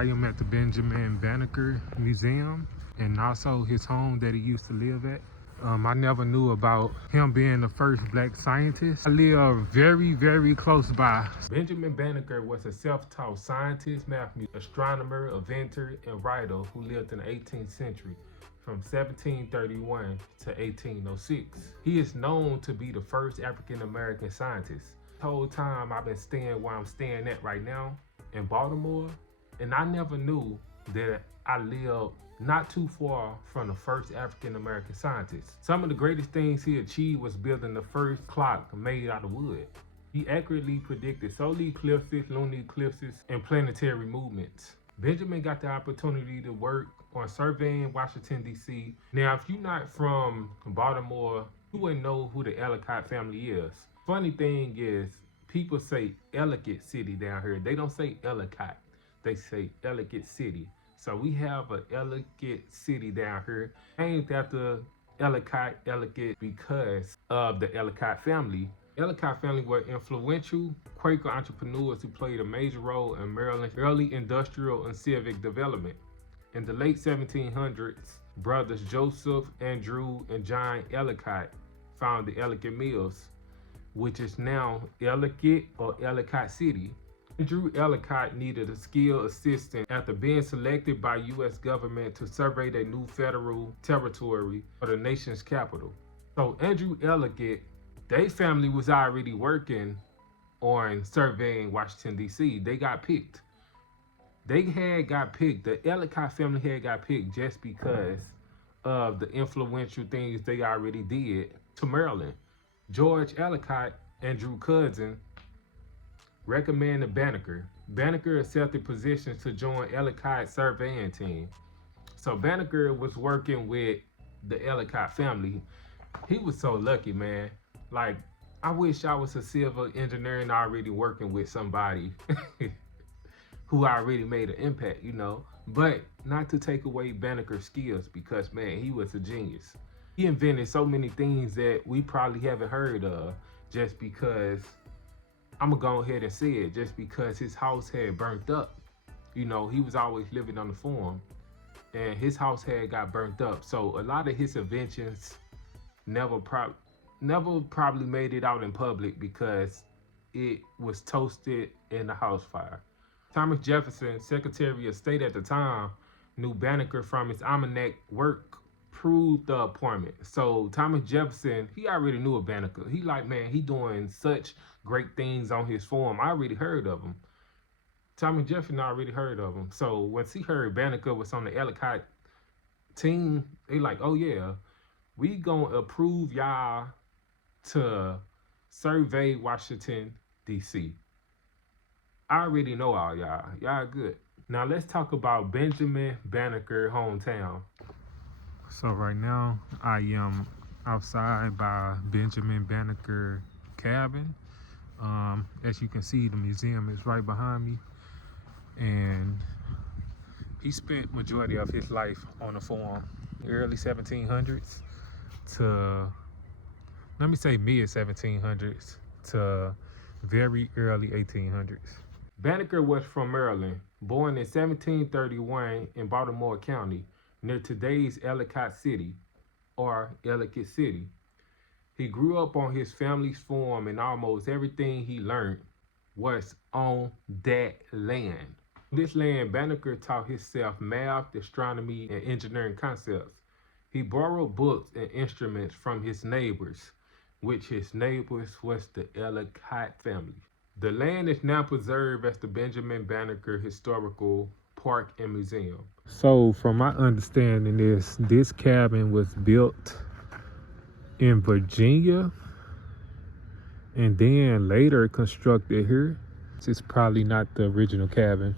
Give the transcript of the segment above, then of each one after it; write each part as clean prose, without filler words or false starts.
I am at the Benjamin Banneker Museum and also his home that he used to live at. I never knew about him being the first black scientist. I live very, very close by. Benjamin Banneker was a self-taught scientist, mathematician, astronomer, inventor, and writer who lived in the 18th century from 1731 to 1806. He is known to be the first African-American scientist. The whole time I've been staying where I'm staying at right now in Baltimore, and I never knew that I lived not too far from the first African-American scientist. Some of the greatest things he achieved was building the first clock made out of wood. He accurately predicted solar eclipses, lunar eclipses, and planetary movements. Benjamin got the opportunity to work on surveying Washington, D.C. Now, if you're not from Baltimore, you wouldn't know who the Ellicott family is. Funny thing is, people say Ellicott City down here. They don't say Ellicott. They say Ellicott City. So we have a Ellicott City down here, named after Ellicott because of the Ellicott family. Ellicott family were influential Quaker entrepreneurs who played a major role in Maryland's early industrial and civic development. In the late 1700s, brothers Joseph, Andrew, and John Ellicott founded Ellicott Mills, which is now Ellicott or Ellicott City. Andrew Ellicott needed a skilled assistant after being selected by U.S. government to survey the new federal territory for the nation's capital. So Andrew Ellicott, their family was already working on surveying Washington, D.C. They got picked. The Ellicott family had got picked just because of the influential things they already did to Maryland. George Ellicott, Andrew's cousin, recommended Banneker. Banneker accepted positions to join Ellicott's surveying team. So Banneker was working with the Ellicott family. He was so lucky, man. Like, I wish I was a civil engineer and already working with somebody who already made an impact, you know. But not to take away Banneker's skills, because, man, he was a genius. He invented so many things that we probably haven't heard of just because, I'm gonna go ahead and say it, just because his house had burnt up. You know, he was always living on the farm and his house had got burnt up. So a lot of his inventions never probably made it out in public because it was toasted in the house fire. Thomas Jefferson, Secretary of State at the time, knew Banneker from his almanac work proved the appointment. So Thomas Jefferson, he already knew of Banneker. He like, man, he doing such great things on his farm. I already heard of him. Thomas Jefferson already heard of him. So once he heard Banneker was on the Ellicott team, they like, oh yeah, we gonna approve y'all to survey Washington, D.C. I already know all y'all. Y'all good. Now let's talk about Benjamin Banneker hometown. So right now I am outside by Benjamin Banneker cabin. As you can see, the museum is right behind me, and he spent majority of his life on the farm, early 1700s to, let me say mid 1700s to very early 1800s. Banneker was from Maryland, born in 1731 in Baltimore County, near today's Ellicott City, or Ellicott City. He grew up on his family's farm, and almost everything he learned was on that land. This land, Banneker taught himself math, astronomy, and engineering concepts. He borrowed books and instruments from his neighbors, which his neighbors was the Ellicott family. The land is now preserved as the Benjamin Banneker Historical Park and Museum. So from my understanding is this cabin was built in Virginia and then later constructed here. This is probably not the original cabin.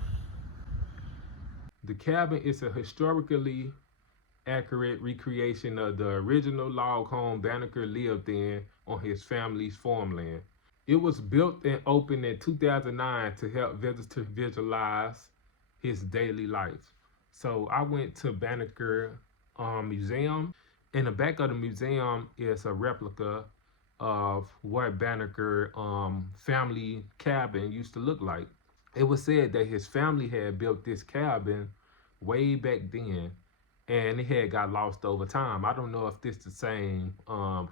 The cabin is a historically accurate recreation of the original log home Banneker lived in on his family's farmland. It was built and opened in 2009 to help visitors visualize his daily life. So I went to Banneker Museum. In the back of the museum is a replica of what Banneker family cabin used to look like. It was said that his family had built this cabin way back then, and it had got lost over time. I don't know if this the same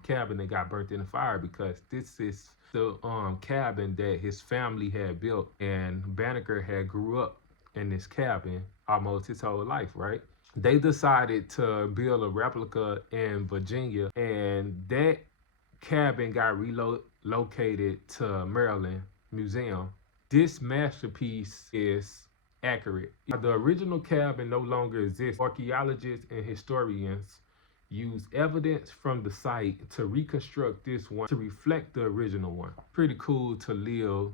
cabin that got burnt in the fire, because this is the cabin that his family had built, and Banneker had grew up in this cabin almost his whole life, right? They decided to build a replica in Virginia, and that cabin got relocated to Maryland Museum. This masterpiece is accurate. The original cabin no longer exists. Archaeologists and historians use evidence from the site to reconstruct this one to reflect the original one. Pretty cool to live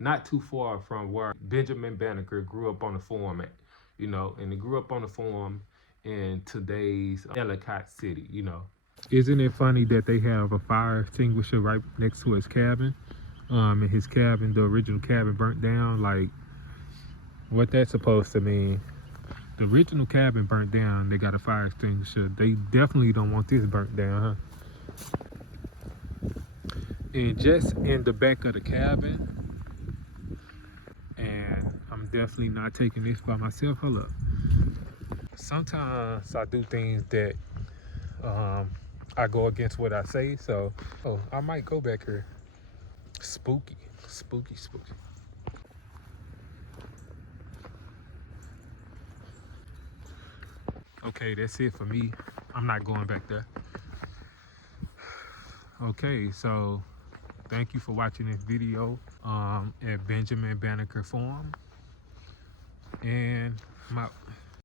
not too far from where Benjamin Banneker grew up on the farm at, and he grew up on the farm in today's Ellicott City. Isn't it funny that they have a fire extinguisher right next to his cabin? And his cabin, the original cabin, burnt down. Like, what that's supposed to mean? The original cabin burnt down. They got a fire extinguisher. They definitely don't want this burnt down, huh? And just in the back of the cabin, and I'm definitely not taking this by myself. Hold up. Sometimes I do things that I go against what I say. So, I might go back here. Spooky. Okay, that's it for me. I'm not going back there. Okay, so thank you for watching this video at Benjamin Banneker Farm. And I'm out.